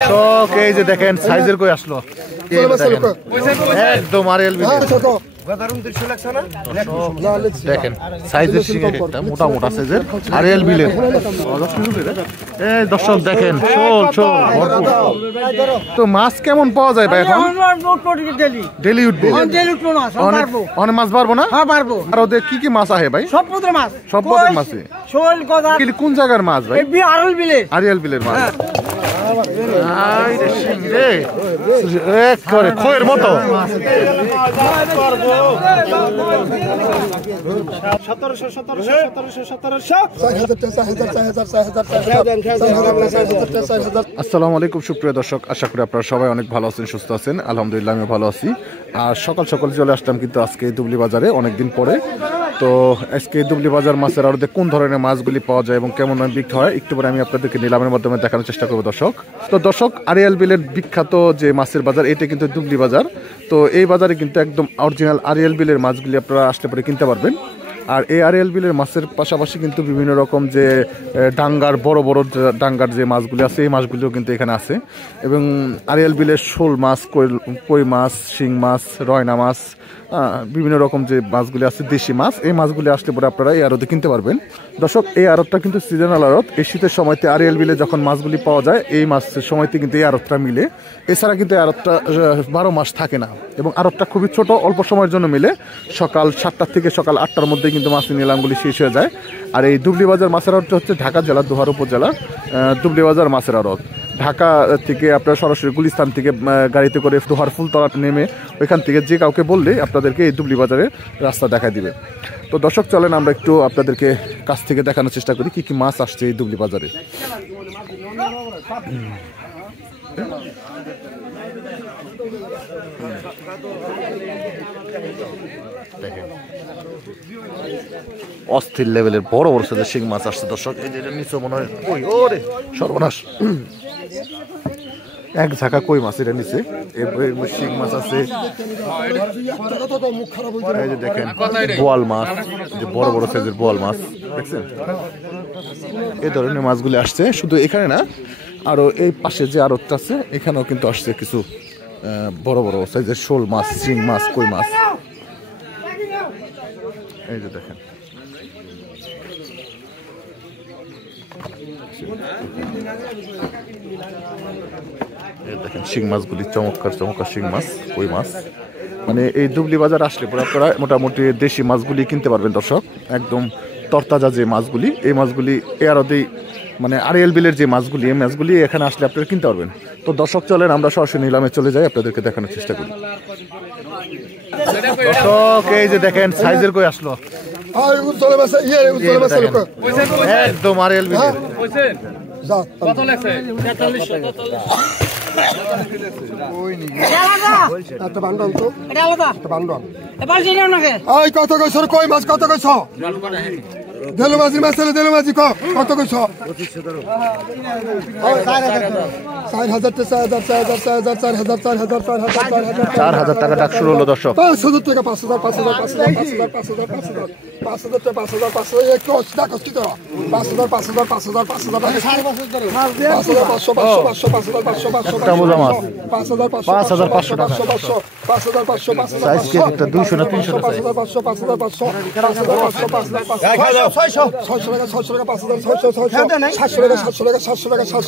শখ এই যে দেখেন সাইজের কই আসলো একদম আরএল দেখেন সাইজের শিঙের একটা মোটা মোটা সাইজের আরএল বিলের দর্শক দেখেন শোল শোল তো মাছ কেমন পাওয়া যায় ভাই এখন ডেলি উঠবে অনেক মাছ পারবো না আর ওদের কি কি মাছ আহে ভাই সব পদের মাছ সব পদের মাছে শোল গদা কোন জায়গার মাছ ভাই আরএল বিলের মাছ খয়ের মতো আসসালামু আলাইকুম সুপ্রিয় দর্শক, আশা করি আপনারা সবাই অনেক ভালো আছেন, সুস্থ আছেন। আলহামদুলিল্লাহ আমি ভালো আছি। আর সকাল সকাল চলে আসলাম কিন্তু আজকে দুবলি বাজারে অনেকদিন পরে। তো আজকে দুবলি বাজার মাছের আড়তে কোন ধরনের মাছগুলি পাওয়া যায় এবং কেমন বিক্রি হয় একটু পরে আমি আপনাদেরকে নিলামের মাধ্যমে দেখানোর চেষ্টা করবো দর্শক। তো দর্শক, আরএল বিলের বিখ্যাত যে মাছের বাজার, এটা কিন্তু দুবলি বাজার। তো এই বাজারে কিন্তু একদম অরিজিনাল আরএল বিলের মাছগুলি আপনারা আসলে পরে কিনতে পারবেন। আর এই আরএল বিলের মাছের পাশাপাশি কিন্তু বিভিন্ন রকম যে ডাঙ্গার বড় বড় ডাঙ্গার যে মাছগুলি আছে, এই মাছগুলিও কিন্তু এখানে আছে। এবং আরএল বিলের শোল মাছ, কই মাছ, শিং মাছ, রয়না মাছ, বিভিন্ন রকম যে মাছগুলি আছে দেশি মাছ, এই মাছগুলি আসলে পরে আপনারা এই আড়তে কিনতে পারবেন। দর্শক, এই আড়তটা কিন্তু সিজনাল আড়ত। এই শীতের সময়তে আরএল বিলে যখন মাছগুলি পাওয়া যায়, এই মাছের সময়তে কিন্তু এই আড়তটা মিলে। এছাড়া কিন্তু এই আড়তটা 12 মাস থাকে না এবং আড়তটা খুবই ছোট, অল্প সময়ের জন্য মিলে। সকাল 7টা থেকে সকাল 8টার মধ্যে কিন্তু মাছের নিলামগুলি শেষ হয়ে যায়। আর এই দুবলি বাজার মাছের আড়তটা হচ্ছে ঢাকা জেলার দোহার উপজেলার দুবলি বাজার মাছের আড়ত। ঢাকা থেকে আপনারা সরাসরি গুলিস্তান থেকে গাড়িতে করে দোহার ফুলতলা নেমে ওইখান থেকে যে কাউকে বললে আপনাদেরকে এই দুবলি বাজারে রাস্তা দেখা দিবে। তো দর্শক, চলেন আমরা একটু আপনাদেরকে কাছ থেকে দেখানোর চেষ্টা করি কি কি মাছ আসছে এই দুবলি বাজারে। অস্থির লেভেলের বড় বড় সাইজের শিং মাছ আসছে দর্শক। এই যে নিচে মনে হয় ওই ওরে সর্বনাশ, এক ঝাঁকা কই মাছ এটা নিচে। শিং মাছ আছে, এই যে দেখেন বোয়াল মাছ, যে বড় বড় সাইজের বোয়াল মাছ দেখছেন। এই ধরনের মাছগুলি আসছে শুধু এখানে না, আরো এই পাশে যে আড়তটা আছে এখানেও কিন্তু আসছে কিছু বড় বড় সাইজের শোল মাছ, শিং মাছ, কই মাছ। এই যে দেখেন দেখেন শিং মাছগুলি, চমৎকার চমৎকার শিং মাছ, কই মাছ। মানে এই দুবলি বাজার আসলে পরে আপনারা মোটামুটি দেশি মাছগুলি কিনতে পারবেন দর্শক। একদম তরতাজা যে মাছগুলি, এই মাছগুলি এরাতেই মানে আরএল বিলের যে মাছগুলি, এই মাছগুলি এখানে আসলে আপনারা কিনতে পারবেন। তো দর্শক, চলেন আমরা সরাসরি নিলামে চলে যাই, আপনাদেরকে দেখানোর চেষ্টা করি। দর্শক, এই যে দেখেন সাইজের কই আসলো একদম আরএল বিলের। কত লাগছে? 43 কত কইছ কই মাছ কত কইছ? দেলু মাঝি মাছ দেলু মাঝি কত কইছ? 4000 টাকা ডাক শুরু হলো দর্শক। 5000 টাকা 5000 5000 5000 5000 5000 5000 5000 টাকা 5000 500 এক কোচ টাকা কষ্ট দাও 5000 5000 5000 5000 টাকা 500 500 5000 500 একটা মোজা মাছ 5500 টাকা 5500 সাইজ কি এটা 200 না 300 টাকা 500 600 টাকা 600 টাকা 5000 600 700 টাকা 700 টাকা 700 টাকা 700 700 টাকা 700 টাকা 700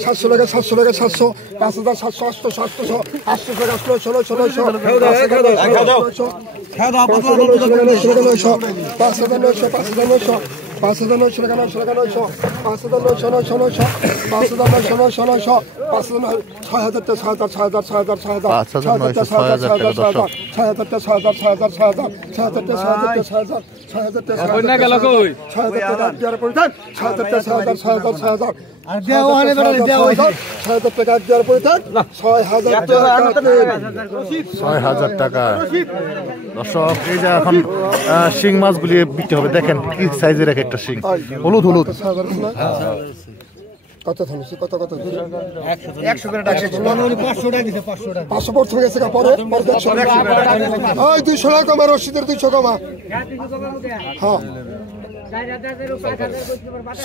5700 800 800 800 টাকা 16 16 টাকা দর্শক। এই যে এখন শিং মাছগুলি বিক্রি হবে, দেখেন কি সাইজের এক একটা শিং, হলুদ হলুদ। কত থামছে কত কত 100 করে টাকা 500 টাকা দিছে 500 টাকা 500 পড়ছে গেছে পরে 100 টাকা ওই 200 টাকা কমা রশিদের 200 কমা হ্যাঁ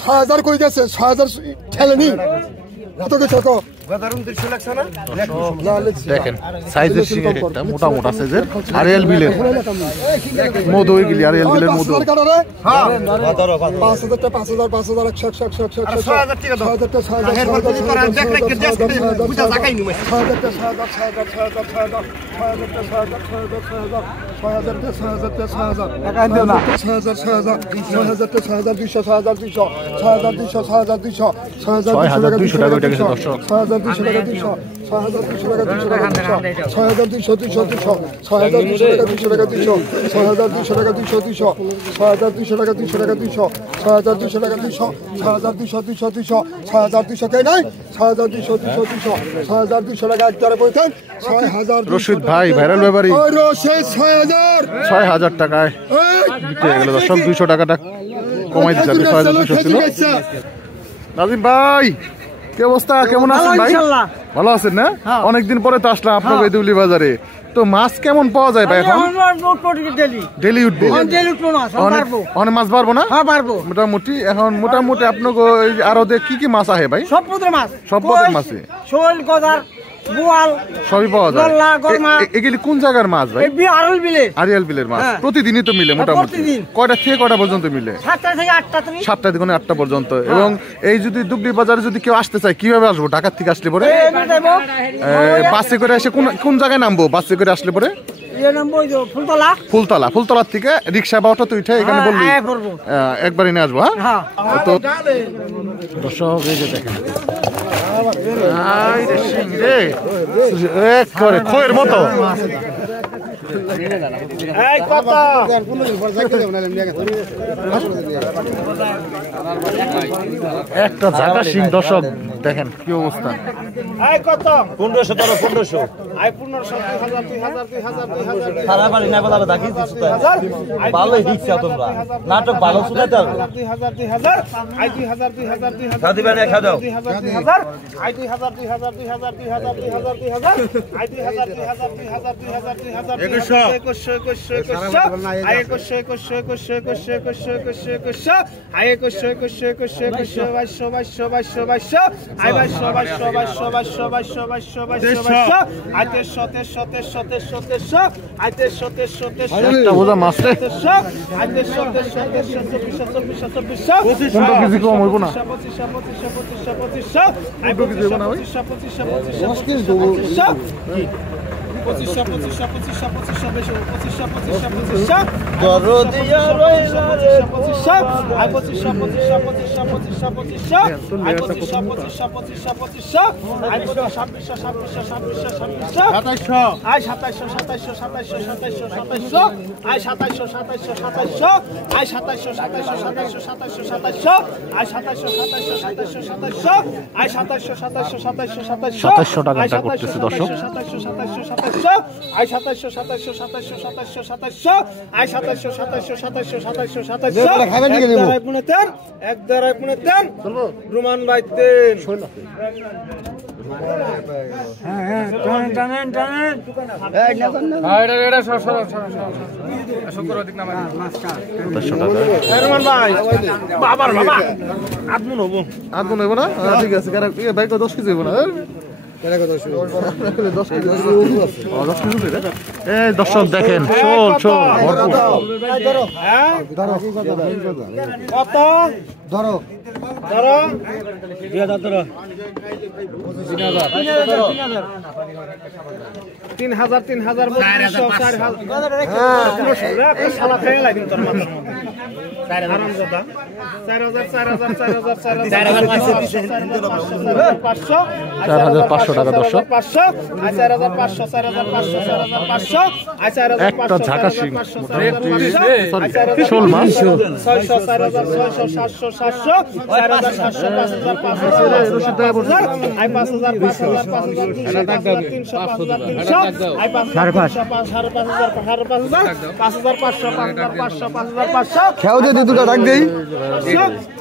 6000 কই গেছে 6000 ঠেলেনি কত গেছে কত দেখেন সাইজের শিং একটা মোটা মোটা সাইজের আরিয়াল বিলের মধু এগুলি আরিয়াল বিলের মধু 6,200 রশিদ ভাই ভাইরাল ব্যাপারী 6,000 টাকায় বিক্রি হয়ে গেল দর্শক 200 টাকাটা কমাই দিচ্ছে 6,200 ছিল নাজিম ভাই কি অবস্থা কেমন আছেন ভাই ভালো আছেন না অনেকদিন পরে তো আসলাম আপনার এই দুবলি বাজারে তো মাছ কেমন পাওয়া যায় ভাই এখন ডেলি উঠবে অনেক মাছ পারবো না মোটামুটি এখন মোটামুটি আপনাকে আরো কি কি মাছ আহে ভাই সব পদের মাছে সবই পাওয়া যায় এগুলি কোন জায়গার মাছ ভাই আরিয়াল বিলের মাছ প্রতিদিনই তো মিলে মোটামুটি কয়টা থেকে কয়টা পর্যন্ত মিলে 7টা থেকে 8টা পর্যন্ত এবং এই যদি দুবলি বাজারে যদি কেউ আসতে চায় কিভাবে আসবো ঢাকার থেকে আসলে পরে বাসে করে এসে কোন জায়গায় নামবো বাসে করে আসলে পরে ফুলতলা থেকে রিক্সা বা অটো উঠে এখানে বললি একবারই নিয়ে আসবো হ্যাঁ তো দর্শক এই যে দেখেন খয়ের মতো একটা জায়গা সিং দর্শক দেখেন কি অবস্থা 1500 ভালোই দিচ্ছ তোমরা নাটক ভালো শুনাতে হবে 2700 টাকা করতেছে দর্শক 2700 রুমান ভাই দেন ঠিক আছে ভাই 10 কেজি হবো না দর্শক দেখেন টাকা দর্শক একটা ঝাঁকা শিং শোল মাছ 5,000 300 5300 আই 5500 খেয়াও দে দুটো ডাক দেই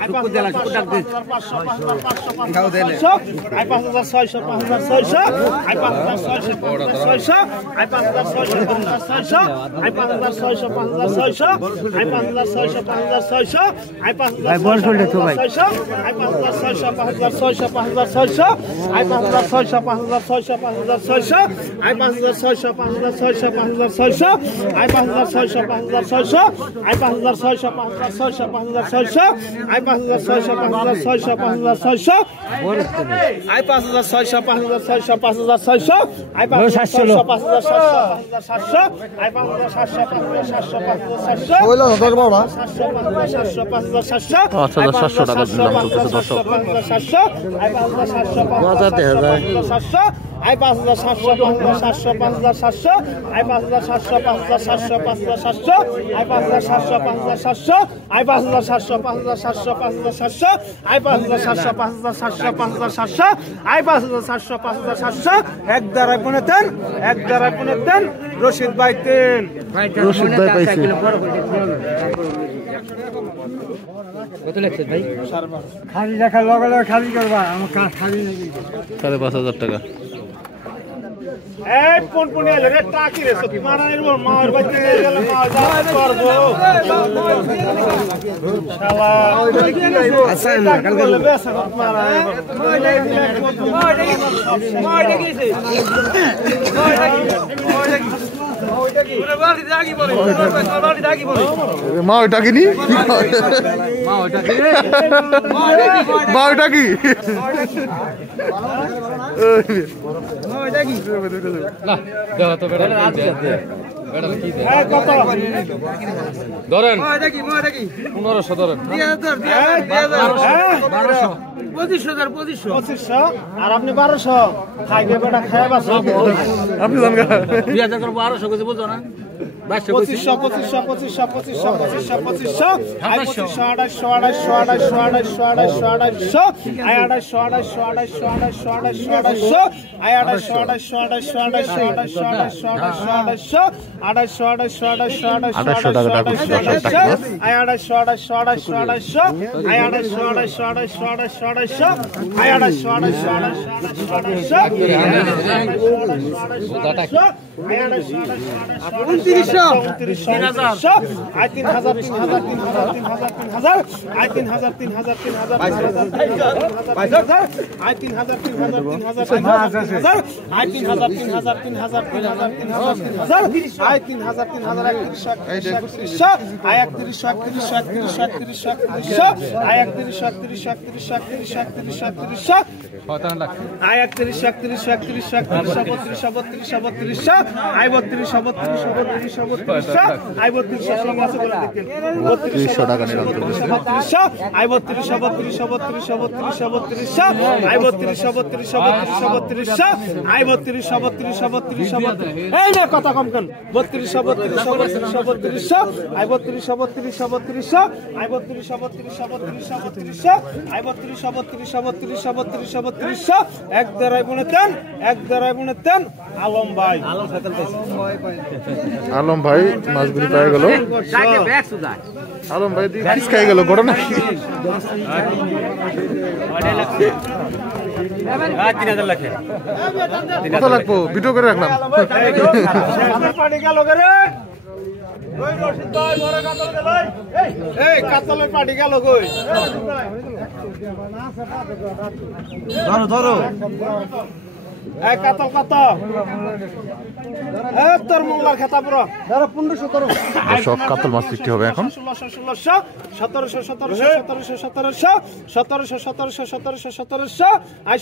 I 5600 I 5600 I 5600 I 5600 I 5600 I 5600 I 5600 I 5600 I 5600 I 5600 I 5600 I 5600 I 5600 I 5600 I 5600 I 5700 ওইলা ধর বাবা 5700 টাকা দিলাম চলতেছে দর্শক। I 5700 I 5700 I 5700 I 5700 I 5700 I 5700 এক দ্বারায় পনে দেন রশিদ ভাই তেন রশিদ ভাই পাইছি কত লাগছে ভাই? খালি দেখা লগে লগে খালি করবা আমার কাজ খালি নাকি 5500 টাকা। এই কোন কোন এলে রে টাকি রে সত মারানের মোর মার বাইতে গেলে মা যা করবো শালা আচ্ছা না কাল গেল বেসা মারা মা ওইটা কি নি মা ওইটা কি না দাও তো বেটা বেটা কি দে কত ধরেন 1500 ধরেন 2500 আর আপনি 1200 খাইবে বেটা খায় বাস আপনি জান গা 2000 করব 1200 কইছে বুঝছো না 2500 আই 2500 আই 300 টাকা নিলাম চলতেছে। আই 32 এই না কথা কম কেন 32 আই 32 আই 32 এক দেড়াই বুনে তেন আলম ভাই আলম ভাই মাছগুলি পেয়ে গেল। আলম ভাই খিস খাই গেল ঘটনা কি? কত লাগবো ভিডিও করে রাখলাম। পানি গেল রে এই কাতলের পানি গেল কই ধরো এই কাতল কত তোর মোংলার খেতা পুরো 1517 সব কাতল মাছ বিক্রি হবে এখন। 1600 1700 আই 1700 আই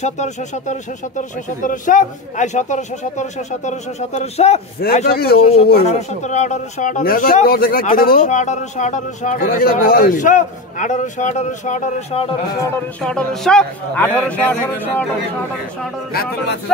1700 আই 1800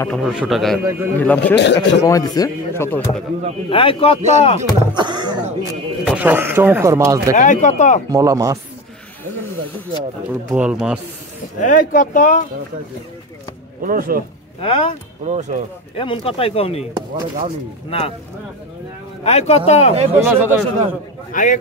আঠারোশো টাকা নিলাম শেষ, 100 কমাই দিছে 1700 টাকা। এই কত সব চমৎকার মাছ দেখেন, এই কত মলা মাছ, বোয়াল মাছ। এই কত 1500 হ্যাঁ 1500 এমন কথাই কওনি না। এই কত 1500 আগে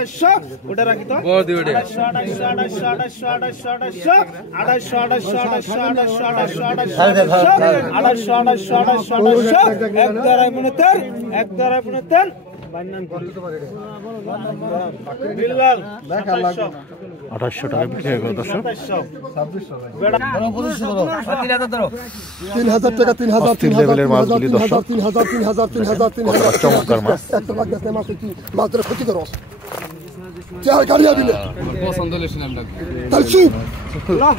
2100 ওটা রাখি তো 2800 টাকা বিক্রি হয়ে গেল দর্শক। 3000 টাকা 3000 অস্থির লেভেলের মাছগুলি দর্শক। 3000 চমৎকার মাছ। একটা লাখ দেখতে মাছ কি মাত্র ক্ষতি করো চার গাড়িয়া দিলে পছন্দ হলে শুনাম ডাক তাই চুপ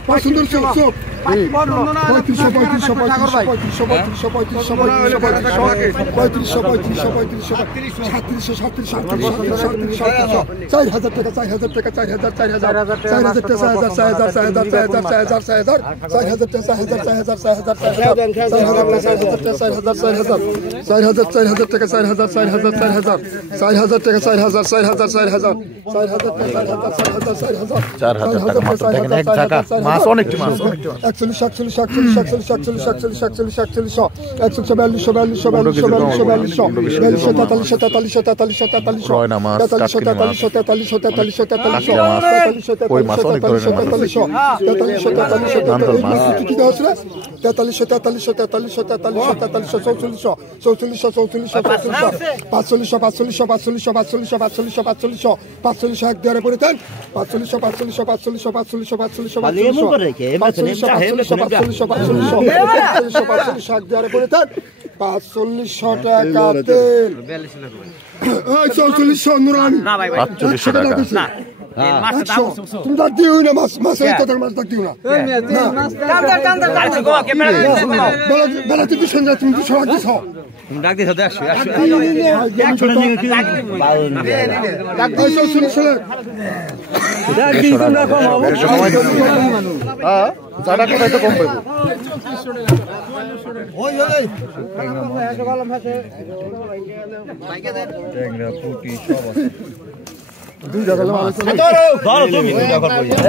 পছন্দ চুপ চুপ 4000 টাকা মাত্র দেখেন, এক জায়গা মাছ, অনেকটি মাছ, অনেকটি মাছ।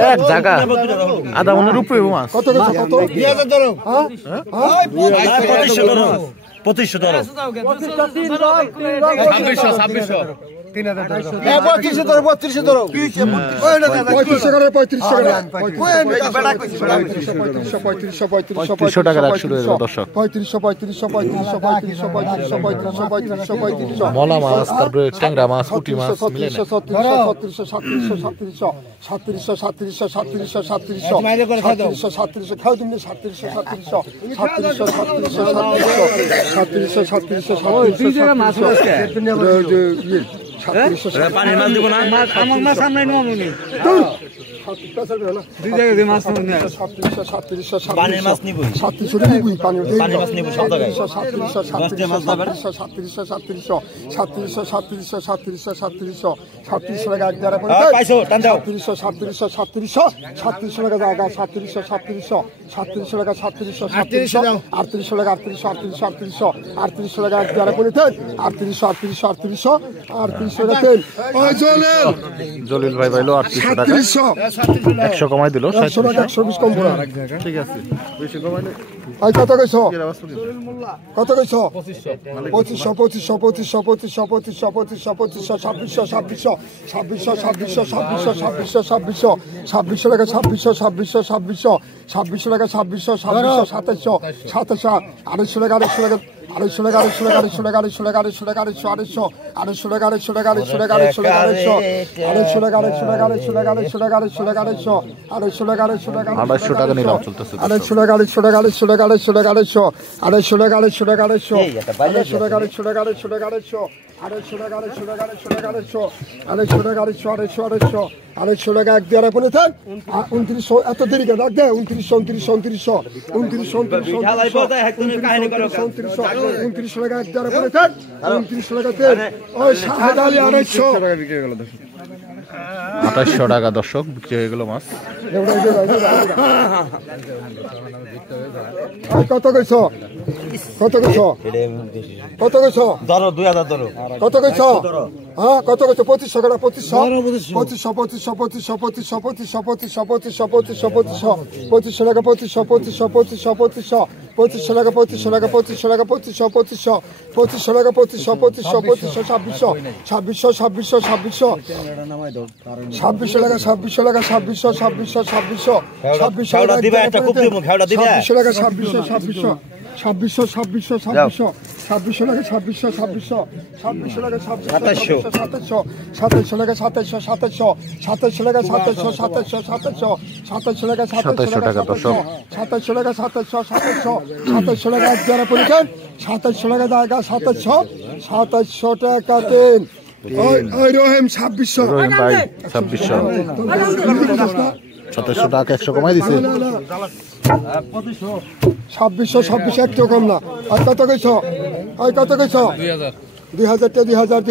1 জায়গা আধা মনের উপরে মাছ। কত কত 2000 ধরো 2500 ধরো 2500 ধরো 2600 3500 ধরো 3200 ধরো 3500 টাকা রাখছিল দর্শক। 3500 মলা মাছ, তারপরে ট্যাংরা মাছ, পুঁটি মাছ মিলে না। পানির মাছ দিব না, আমার মাছ সামনে নেবো নি, দুই জায়গায় দিয়ে মাছ নেবো। 3700 পানির মাছ নিবই, পানির মাছ নিবই সব জায়গায়। 3700 টাকা এক দ্বারা করে পাইছো টান দাও। 3700 টাকা জায়গা 3700 টাকা 3700 টাকা 3800 টাকা 3800 টাকা এক দ্বারা করে 3800 টাকা জলিল ভাই পাইলো 3800 টাকা, 100 কমাই দিল 120 কম পড়া ঠিক আছে, বেশি কমাই ওই কত কইছো কত কইছো 2500 2500 2500 2500 2500 2500 2500 2600 2600 2600 2600 2600 টাকা 2600 2600 2600 2600 টাকা 2600 2600 2700 2700 আড়াইশো টাকা 250 টাকা 250 টাকা 250 টাকা 250 টাকা 250 টাকা 250 টাকা 250 টাকা 250 টাকা 250 টাকা 250 টাকা 250 টাকা 250 টাকা 250 টাকা 250 টাকা 250 টাকা 250 টাকা নিলাম চলতেছে 250 টাকা 250 টাকা 250 টাকা 250 টাকা 250 টাকা 250 টাকা 250 টাকা 250 টাকা 250 টাকা 250 টাকা 250 টাকা এক দেড় পড়ে থাক 2900 এত দেরি কেন দেখ 2900 টাকা এক দেড় পড়ে থাক 2900 টাকা তেল ওই শাহেদ আলী 250 টাকা বিক্রি হয়ে গেল 2800 টাকা দর্শক বিক্রি হয়ে গেল মাছ কত কইছো কত কইছো কত কইছো ধরো 2000 ধরো কত কইছো হ্যাঁ কত কইছো 2500 টাকা 2500 2500 2500 2500 2500 2500 2500 2500 টাকা 2500 2500 2500 2500 2500 টাকা 2500 টাকা 2500 টাকা 2500 2500 2500 টাকা 2500 2500 2500 2600 2600 2600 2600 টাকা 2600 টাকা 2600 2600 2600 খেওড়া দিবা একটা খুব দিমু খেওড়া দিবা 2600 টাকা 2600 2600 2600 2600 2600 টাকা 2600 2600 2600 টাকা 2700 2700 টাকা 2700 2700 টাকা 2700 2700 টাকা 2700 টাকা দর্শক 2700 টাকা 2700 টাকা এক জায়গা পড়েছেন 2700 টাকা জায়গা 2700 টাকা তিন ওই রহিম 2600 রহিম ভাই 2600 2700 টাকা 100 কমাই দিছে 2600 একটু কম না আর কত কইছো ওই কত কইছো 2000 টাকা 2400 টাকা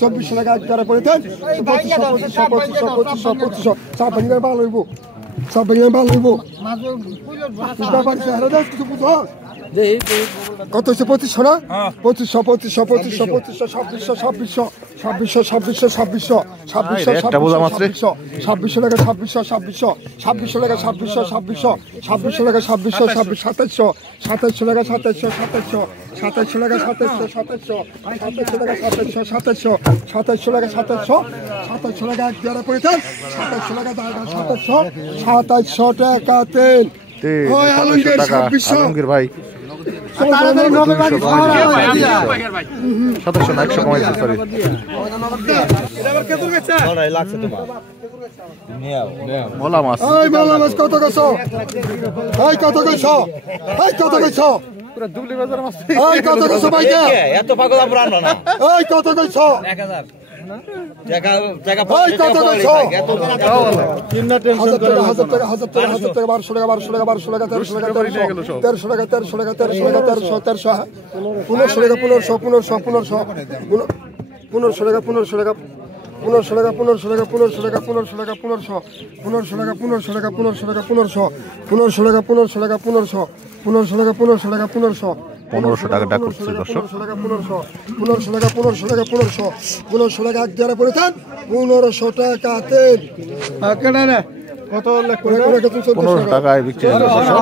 2400 টাকা এক দ্বারা পড়ে দেন 2500 চাপ ভেঙে ভালো হইব চাপ ভেঙে ভালো হইব কিছু বুঝো কত হচ্ছে 2500 না 2500 টাকা 2700 টাকা 2700 টাকা 2700 টাকা 2700 টাকা 2700 টাকা 2700 টাকা 2700 টাকা এক দেড় পড়ে থাক 2700 টাকা 2700 টাকা তেল ওই আলমগীর 2600 আলমগীর ভাই 2700 না 100 কমাই দিছে সরি ধরাই লাগছে তোমার নিয়াও মোলা মাছ ওই মোলা মাছ কত কইছো ওই কত কইছো ওই কত কইছো পুরো দুবলি বাজার মাছ ওই কত কইছো ভাইয়া এত পাগল আমরা আনবো না ওই কত কইছো 1000 টাকা টাকা ওই কত কইছো এত কিন্না টেনশন করে 1000 টাকা 1200 টাকা 1300 টাকা 1300 টাকা 1300 টাকা 1500 টাকা 1500 টাকা 1500 টাকা ডাক করছে দর্শক 1500 টাকা এক দেড় পড়ে থাক 1500 টাকা তেল কত লাখ করে 1500 টাকায় বিক্রি হলো দর্শক